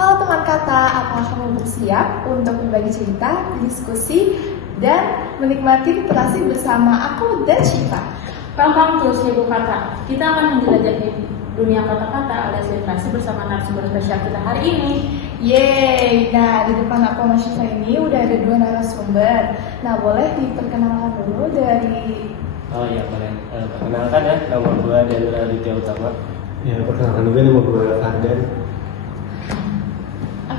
Halo teman kata, apakah kamu bersiap untuk berbagi cerita, diskusi, dan menikmati literasi bersama aku dan Syifa? Welcome to Seribu Kata. Kita akan menjelajahi dunia kata-kata alias literasi bersama narasumber spesial kita hari ini. Yeay, nah di depan aku sama Syifa ini udah ada 2 narasumber. Nah boleh diperkenalkan dulu dari... Oh iya boleh. Perkenalkan ya, nama gue Dendra Aditya Utama. Ya, perkenalkan juga nama gue Fardan.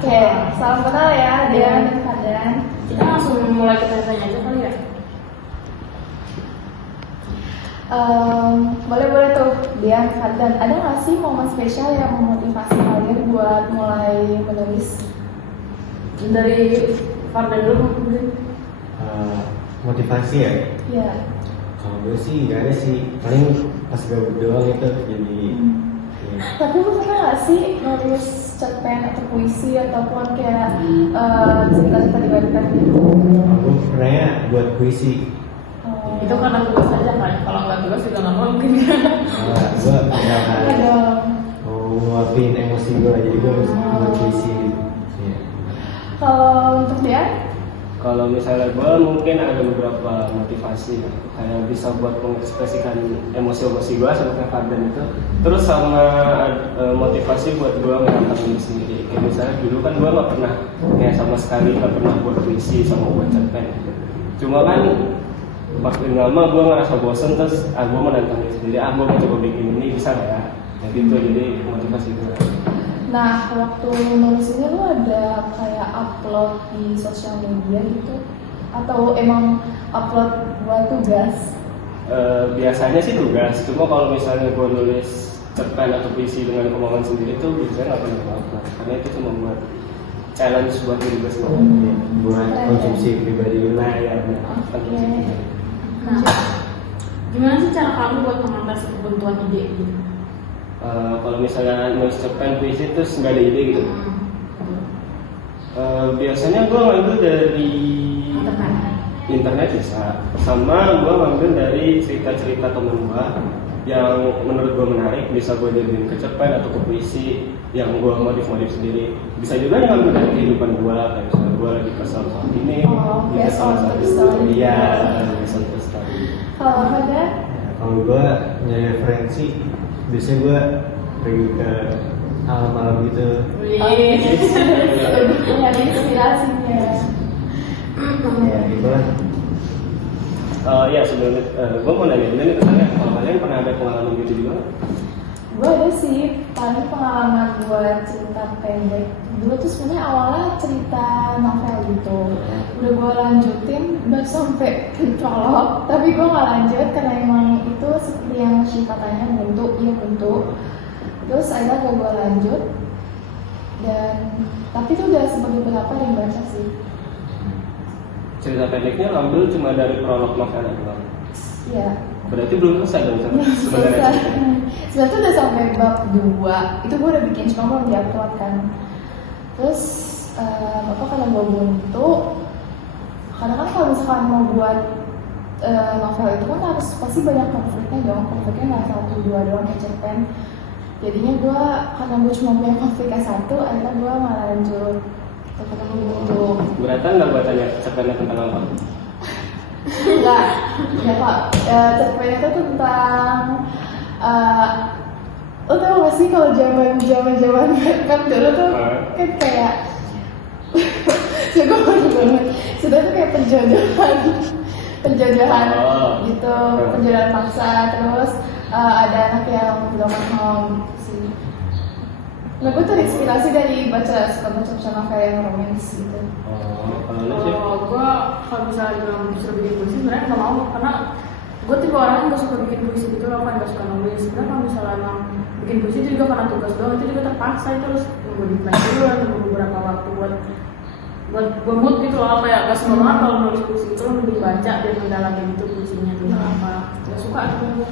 Oke, salam kenal ya, Dian dan Fardan. Kita langsung mulai ke tanya aja kali ya. Boleh tuh, Dian, Fardan. Ada nggak sih momen spesial yang memotivasi kalian buat mulai menulis? Dari Fardan dulu mungkin. Motivasi ya? Iya. Kalau gue sih nggak ada sih, paling pas gabut doang itu jadi. Ya. Tapi lu pernah nggak sih nulis cerpen atau puisi ataupun kayak cerita-cerita di webpad gitu? Gue pernah ya buat puisi. Itu karena tugas aja kan. Kalau nggak tugas juga nggak mungkin. Gue pernah Iya dong. mau nguapin emosi gue, jadi gue buat puisi. Ya. Kalau untuk dia? Kalau misalnya gue mungkin ada beberapa motivasi ya. Kayak bisa buat mengekspresikan emosi-emosi gue sama kayak Fardan itu. Terus sama motivasi buat gue menangkap diri sendiri. Kayak misalnya dulu kan gue nggak pernah, kayak sama sekali nggak pernah buat puisi sama buat cerpen. Cuma kan makin lama gue ngerasa bosen, terus gue menantang diri sendiri. Gue mau coba bikin ini, bisa nggak ya? Ya gitu, jadi motivasi gue. Nah, waktu nulis ini lu ada kayak upload di sosial media gitu? Atau emang upload buat tugas? Biasanya sih tugas, cuma kalau misalnya gue nulis cerpen atau puisi dengan kemauan sendiri tuh biasanya nggak pernah upload, karena itu cuma buat challenge buat diri gue sendiri. Buat konsumsi pribadi gue. Nah ya, benar. Oke. Nah, gimana sih cara kamu buat mengatasi kebuntuan ide gitu? Kalau misalnya nulis cerpen puisi terus nggak ada ide gitu. Biasanya gue ngambil dari internet bisa, sama gue ngambil dari cerita-cerita temen gue yang menurut gue menarik, bisa gue jadiin ke cerpen atau ke puisi yang gue modif-modif sendiri. Bisa juga ngambil dari kehidupan gue, kayak misalnya gue lagi kesal saat ini, based on saat story. iya, based on story. Kalau ada? Kalau gue nyari referensi, biasanya gue pergi ke alam-alam gitu. Punya inspirasinya. Ya gitu lah. Ya sebelumnya, gue mau nanya dulu nih kesannya, kalau kalian pernah ada pengalaman gitu juga nggak? Gue ada sih, paling pengalaman buat cerita pendek. Dulu tuh sebenarnya awalnya cerita novel gitu. Udah gue lanjutin, udah sampai prolog, tapi gue nggak lanjut karena emang itu seperti yang Syifa tanya, bentuk. Terus akhirnya gue lanjut, dan tapi itu udah sempat beberapa yang baca sih. Cerita pendeknya ngambil cuma dari prolog novel doang. Iya. Berarti belum selesai dong sebenarnya. Sebenarnya udah sampai bab 2. Itu gue udah bikin, cuma belum diupload kan. Terus karena gue buntu, karena kan kalau misalkan mau buat novel itu kan harus pasti banyak konfliknya dong. Konfliknya nggak 1-2 doang kayak cerpen. Jadinya gue, karena gue cuma punya konfliknya 1, akhirnya gue malah lanjut. Karena gue buntu. Berarti nggak gue tanya cerpennya tentang apa? Enggak, ya Pak. Cerpennya itu tentang lo tau gak sih kalau zaman kan dulu tuh kan kayak gue baru banget. Sudah tuh kayak penjodohan gitu, penjodohan paksa. Terus ada anak yang belum mau sih. Nah gue terinspirasi dari baca novel yang romance gitu. Kalau lu sih? Kalau gue, kalau misalnya bilang disuruh bikin puisi, sebenarnya nggak mau, karena gue tipe orang yang nggak suka bikin puisi gitu loh, kan nggak suka nulis. Sebenarnya kalau misalnya emang bikin puisi itu juga karena tugas doang, itu juga terpaksa, itu harus nunggu deadline dulu, nunggu beberapa waktu buat mood gitu loh, kayak gak semua banget kalau nulis puisi itu lo mending baca dan mendalami gitu puisinya tentang apa. Gak suka gitu.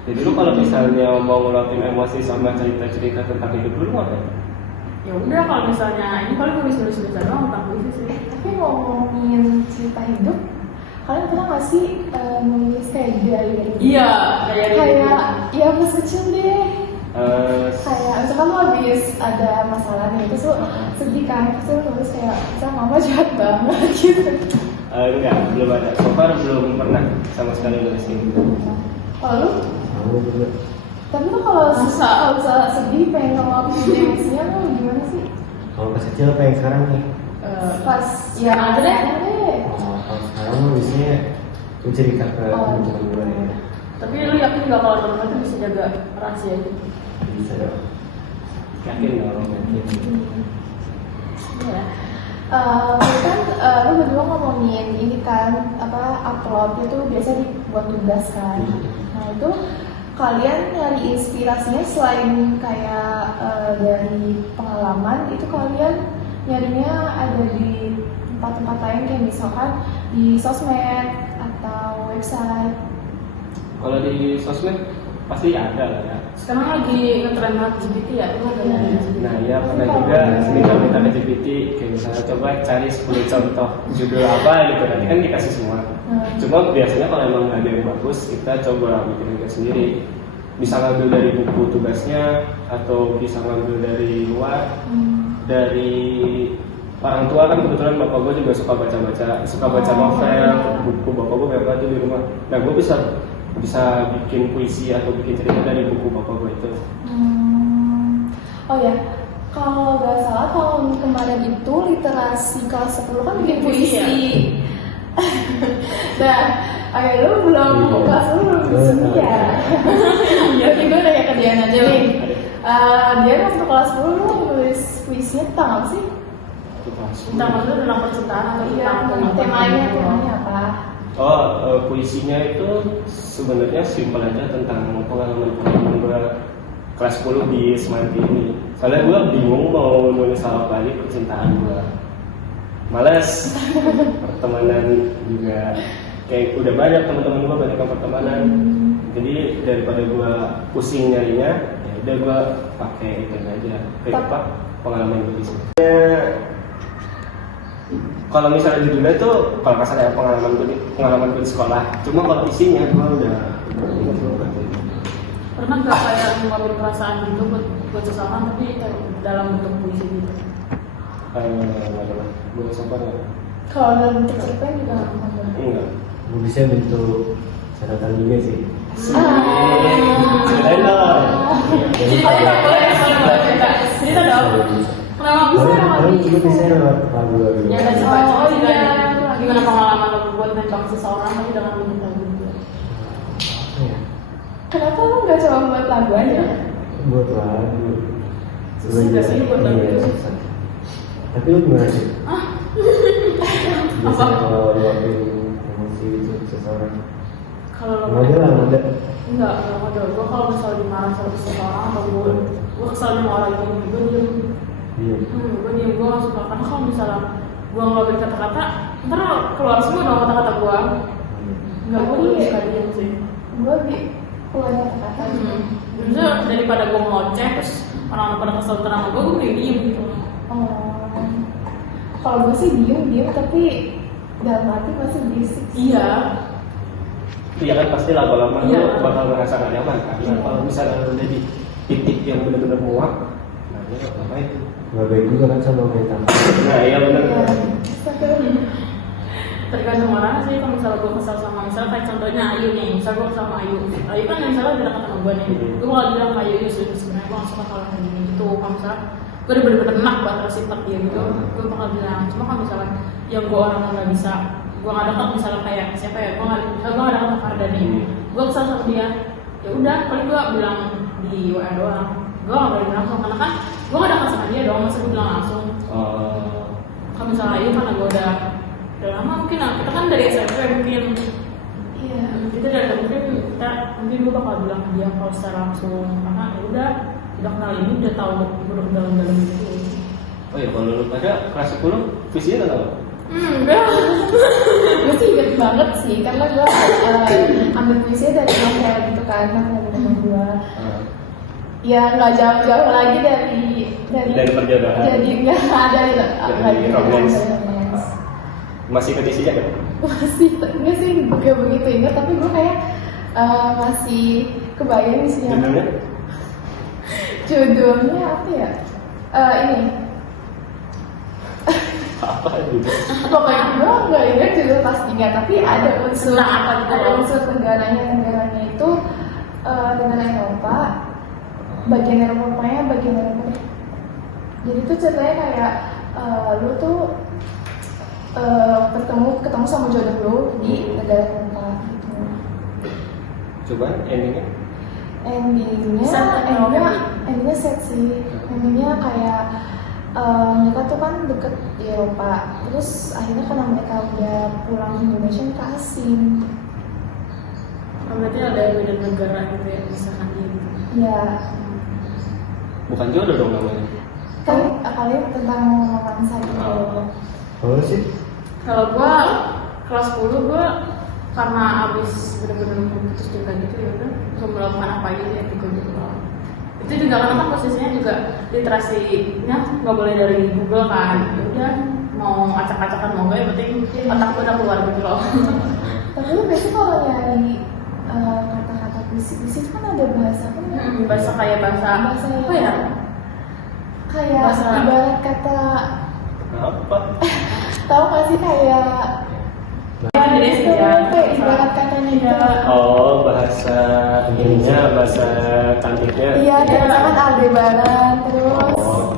Jadi lu kalau misalnya mau ngeluapin emosi sama cerita-cerita tentang hidup lu ngapain? Ya udah, kalau misalnya ini paling nulis doang tentang puisi sih. Tapi ngomongin cerita hidup, kalian pernah nggak sih nulis kayak diary? Iya, kayak ya pas kecil deh. Kayak misalkan misalkan lu habis ada masalah nih, terus lu sedih kan, terus lu nulis kayak, mama jahat banget gitu. Enggak, belum ada. So far belum pernah sama sekali nulis gitu. Kalau lu? Aku juga. Tapi lu kalau susah sedih pengen ngeluapin emosinya lu gimana sih? Kalau pas kecil apa yang sekarang nih? Pas ya ada deh. Kalau sekarang mah biasanya gue cerita ke teman-teman gue ya. Tapi lu yakin nggak kalau teman itu bisa jaga rahasia itu? Bisa dong. Yakin dong. Iya. Kan lu berdua ngomongin ini kan uploadnya tuh biasa dibuat tugas kan. Nah itu kalian nyari inspirasinya selain kayak dari pengalaman, itu kalian nyarinya ada di tempat-tempat lain kayak misalkan di sosmed atau website? Kalau di sosmed pasti ada lah ya. Sekarang lagi ngetren GPT ya, itu ada Nah ya pernah juga minta ke GPT kayak misalnya coba cari 10 contoh judul apa gitu, nanti kan dikasih semua. Cuma biasanya kalau emang nggak ada yang bagus, kita coba bikin sendiri. Bisa ngambil dari buku tugasnya atau bisa ngambil dari luar, dari orang tua kan kebetulan bapak gue juga suka baca novel, buku bapak gue banyak banget di rumah. Nah gue bisa bikin puisi atau bikin cerita dari buku bapak gue itu. Oh ya, kalau nggak salah tahun kemarin itu literasi kelas 10 kan bikin puisi. Nah, lu belum kelas 10 belum puisi ya? Jadi gue nanya ke Diana aja nih. Dia waktu kelas 10 lu nulis puisinya tentang apa sih? tentang maksudnya tentang percintaan atau tentang temanya apa? Puisinya itu sebenarnya simpel aja tentang pengalaman gue kelas 10 di Semanti ini. Soalnya gue bingung mau nulis apa lagi percintaan gue. Males, pertemanan juga kayak udah banyak teman-teman gue banyak yang pertemanan. Jadi daripada gue pusing nyarinya, ya udah gue pakai itu aja. Kayak apa? Pengalaman gue di sini. Kalau misalnya judulnya tuh kalau kasar ya pengalaman gue di sekolah. Cuma kalau isinya gue udah pernah nggak kayak ngungkapin perasaan gitu buat sesama tapi dalam bentuk puisi gitu? Nggak ada, boleh sopan nggak? Kalau dalam bentuk cerpen juga nggak ada. Enggak. Gue bisa bentuk catatan juga sih. Ceritain dong. Ceritanya nggak boleh, boleh cerita. Cerita dong. Kenapa bisa? Paling juga bisa lewat lagu-lagu. Ya ada coba gimana pengalaman lo buat nembak seseorang tapi dengan bentuk lagu gitu. Kenapa lu nggak coba buat lagu aja? Buat lagu. Susah sih buat lagu itu. Tapi lu gimana sih? Bisa Apa? kalau luapin emosi itu seseorang. Kalau lo Nggak ada lah, nggak ada. enggak ada. Gue kalau misalnya dimarah sama seseorang atau gue kesal sama orang itu, gue diem. Iya. Gue diem, gue gak suka. Karena kalau misalnya gue ngeluarin kata-kata, ntar keluar semua dong kata-kata gue. Enggak, gue suka diem sih. Gue keluar kata-kata. Maksudnya daripada gue ngoceh terus orang-orang pada kesel sama gue mending diem gitu. Kalau gue sih diem tapi dalam hati masih berisik. Iya. Iya kan pasti lama-lama Iya. lu bakal ngerasa gak nyaman kan. Kalau misalnya udah di titik yang benar-benar muak, nah lu ngapain? Nggak baik juga kan sama mental. Nah iya benar. Tergantung orang sih. Kalau misalnya gue kesal sama misalnya kayak contohnya Ayu nih, misalnya gue kesal sama Ayu kan misalnya udah dekat sama gue nih, gue bakal bilang sama Ayu sebenarnya gue gak suka kalau kayak gini gitu. Kalau misalnya gue udah bener-bener enak buat respect dia gitu, gue bakal bilang. Cuma kalau misalnya yang gue orang yang nggak bisa, gue nggak dekat misalnya kayak siapa ya, gue nggak dekat sama Farda nih, gue kesal sama dia, ya udah paling gue bilang di WA doang, gue nggak boleh bilang langsung karena kan gue nggak dekat sama dia doang, masa gue bilang langsung. Kalau misalnya Ayu karena gue udah lama mungkin kita kan dari SMP mungkin. Iya. Kita dari SMP mungkin gue bakal bilang ke dia kalau secara langsung karena ya udah kenal ini udah tahu udah dalam-dalam gitu. Oh iya kalau lu pada kelas 10 visinya tentang apa? Enggak. Gue sih inget banget sih karena gue ambil puisinya dari novel gitu kan, novel temen gue. Ya nggak jauh-jauh lagi dari perjodohan. Jadi nggak ada Dari romance. Masih ke isinya kan? Masih enggak sih gak begitu ingat tapi gue kayak masih kebayang isinya. Judulnya? Judulnya apa ya? Ini. Apa gitu? Pokoknya gue nggak ingat judul pastinya, tapi ada unsur Tentang apa gitu? ada unsur negaranya itu negara Eropa, bagian Eropa deh. Jadi tuh ceritanya kayak lu tuh ketemu sama jodoh lu di negara Eropa gitu. Coba endingnya. Endingnya set sih. Endingnya kayak mereka tuh kan deket di Eropa, terus akhirnya karena mereka udah pulang ke Indonesia mereka asing. Berarti ada beda negara gitu ya, misalkan gitu. Ya, Bukan jodoh dong namanya. kalian tentang romansa gitu. Kalau lu sih Kalau gua kelas 10 gua karena abis bener-bener putus cinta gitu ya udah gak melakukan apa aja ya gitu. Itu juga karena kan posisinya juga literasinya nggak boleh dari Google kan. Ya udah mau acak-acakan mau nggak yang penting otak gua udah keluar gitu loh. Tapi lu biasanya kalau nyari kata-kata puisi itu kan ada bahasa apa namanya? Bahasa kayak bahasa apa ya? Kayak Bahasa- ibarat kata, Apa? tahu gak sih kayak Indonesia itu ya. kayak ibarat katanya gitu. Oh, bahasa ininya, bahasa cantiknya. Iya, kayak misalkan Aldebaran terus. Oh,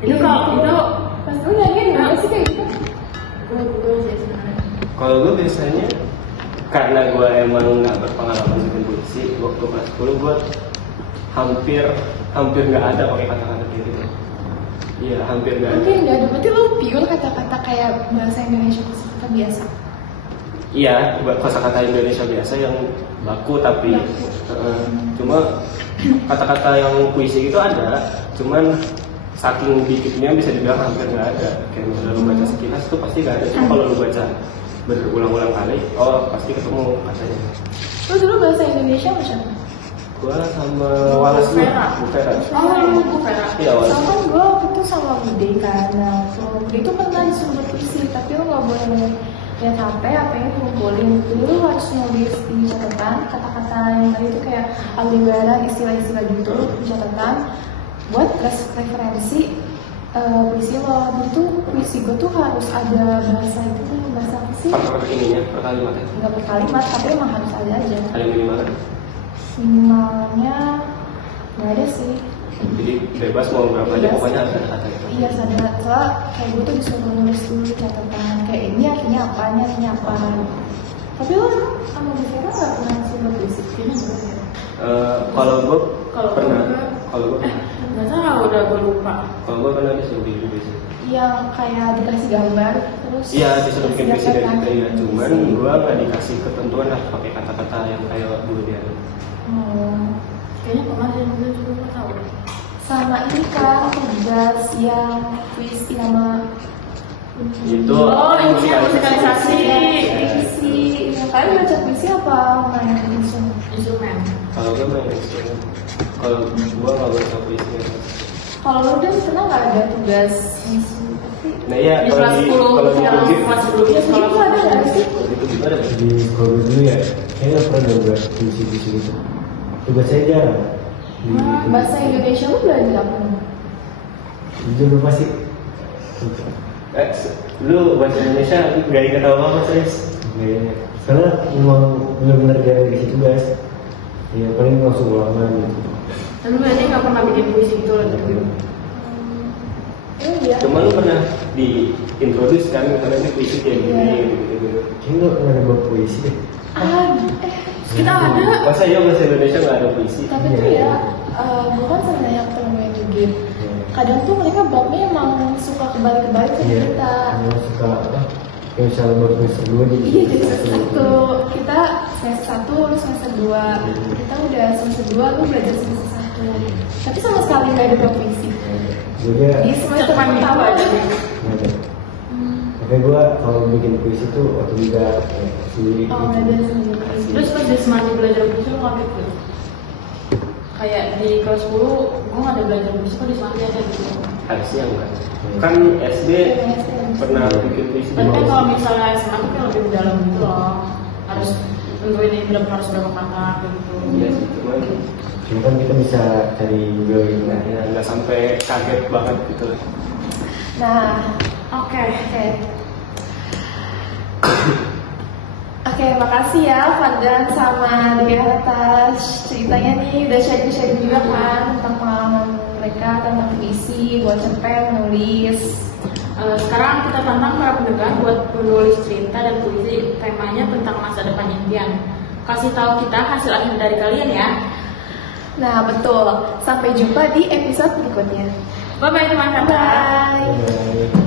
Itu kalau itu Pas lu nyanyi gimana sih kayak gitu? gua sih sebenarnya. kalau gue biasanya karena gue emang nggak berpengalaman bikin puisi, waktu kelas 10 gue hampir nggak ada pakai kata-kata kayak gitu. Iya, hampir nggak ada. Mungkin nggak ada, berarti lu pure kata-kata kayak bahasa Indonesia kata biasa. Iya, kosakata Indonesia biasa yang baku tapi cuma kata-kata yang puisi itu ada, cuman saking dikitnya bisa dibilang hampir nggak ada. Kayak misalnya lu baca sekilas itu pasti nggak ada. Cuma kalau lu baca berulang-ulang kali, oh pasti ketemu katanya. Lu dulu bahasa Indonesia macam apa? Gua sama Walas dulu, Bu Vera. Oh, gua Vera. Iya, Walas. Sama kan gue waktu itu sama Bude kan. Nah, kalau Bude itu pernah disuruh puisi, tapi lu nggak boleh lihat HP, HP-nya kumpulin. Jadi lu harus nulis di catatan kata-kata yang tadi itu kayak Aldebaran, istilah-istilah gitu di catatan buat referensi puisi lo. Jadi tuh puisi gue tuh harus ada bahasa itu tuh, bahasa apa sih? Per ininya, per kalimatnya. Nggak per kalimat, tapi emang harus ada aja. Ada minimal kan? Minimalnya nggak ada sih. Jadi bebas mau berapa aja, Bebas. pokoknya harus ada kata itu. Iya sadar, soalnya kayak gue tuh disuruh nulis dulu catatan kayak ini artinya apa, ini artinya apa. Tapi lo sama Bu Vera nggak pernah suruh puisi? Kayaknya enggak ya. Kalau gue Kalau pernah, gua- kalau gue Nggak salah udah gua lupa. kalau gue pernah disuruh bikin puisi. Yang kayak dikasih gambar terus. Iya, disuruh bikin puisi dari catatan. kita ya. Cuman gue nggak dikasih ketentuan lah pakai kata-kata yang kayak dulu dia. Kayaknya pernah sih juga juga nggak tahu. Sama ini kan tugas yang puisi nama Itu Oh, ini yang musikalisasi. puisi. Kalian baca puisi apa main instrumen? Instrumen. kalau gue main instrumen. Kalau gue nggak baca puisi. Kalau lu udah pernah nggak ada tugas puisi? Tapi Nah iya, Di kalau kelas di 10, kalau di yang Undip, kelas 10 ya itu ada nggak sih? itu gimana? di kalau gue dulu ya, kayaknya nggak pernah buat puisi-puisi gitu. Tugas saya jarang. Di Bahasa Indonesia lu belajar apa? jujur lu pasti. Lu bahasa Indonesia nggak ingat apa-apa serius? Kayaknya. Karena memang benar-benar jarang dikasih tugas. Ya paling langsung ulangan gitu. Tapi berarti nggak pernah bikin puisi gitu loh gitu. Iya. Cuma lu pernah diintroduce kan, misalnya ini puisi kayak gini, Iya. gitu. Kayaknya nggak pernah ada buat puisi deh. Kita ada. Masa ya bahasa Indonesia nggak ada puisi? Tapi tuh ya, gue kan sering nanya ke temen gue yang jugit. Kadang tuh mereka babnya emang suka kebalik-kebalik sama Iya. kita. Yang suka apa? Kayak misalnya baru semester 2 jadi. Iya jadi semester 1, kita semester 1, lu semester 2. Kita udah semester 2, lu belajar semester 1. Tapi sama sekali nggak ada buat puisi. Jadi ya, Di semester Cepat gitu pertama aja. nggak ada. Makanya gue kalau bikin puisi tuh otodidak kayak sendiri. Oh, nggak ada sendiri puisi. Terus pas di semasa belajar puisi lo kaget gitu. Kayak di kelas 10 gue nggak ada belajar puisi kok di semasa aja gitu. Harusnya enggak. Kan SD pernah bikin puisi Tapi kan juga. kalau misalnya SMA tuh kayak lebih mendalam gitu loh. Harus tentuin ini benar harus berapa kata gitu. Iya sih, cuman Cuma kan kita bisa cari Google gitu kan. ya nggak sampai kaget banget gitu. Nah, Oke. Oke, makasih ya Fardan sama Dia atas ceritanya nih, udah sharing juga kan tentang pengalaman mereka tentang puisi, buat cerpen, menulis. Sekarang kita tantang para pendengar buat menulis cerita dan puisi temanya tentang masa depan impian. Kasih tahu kita hasil akhir dari kalian ya. Nah, betul. Sampai jumpa di episode berikutnya. Bye bye teman-teman. Bye. Bye.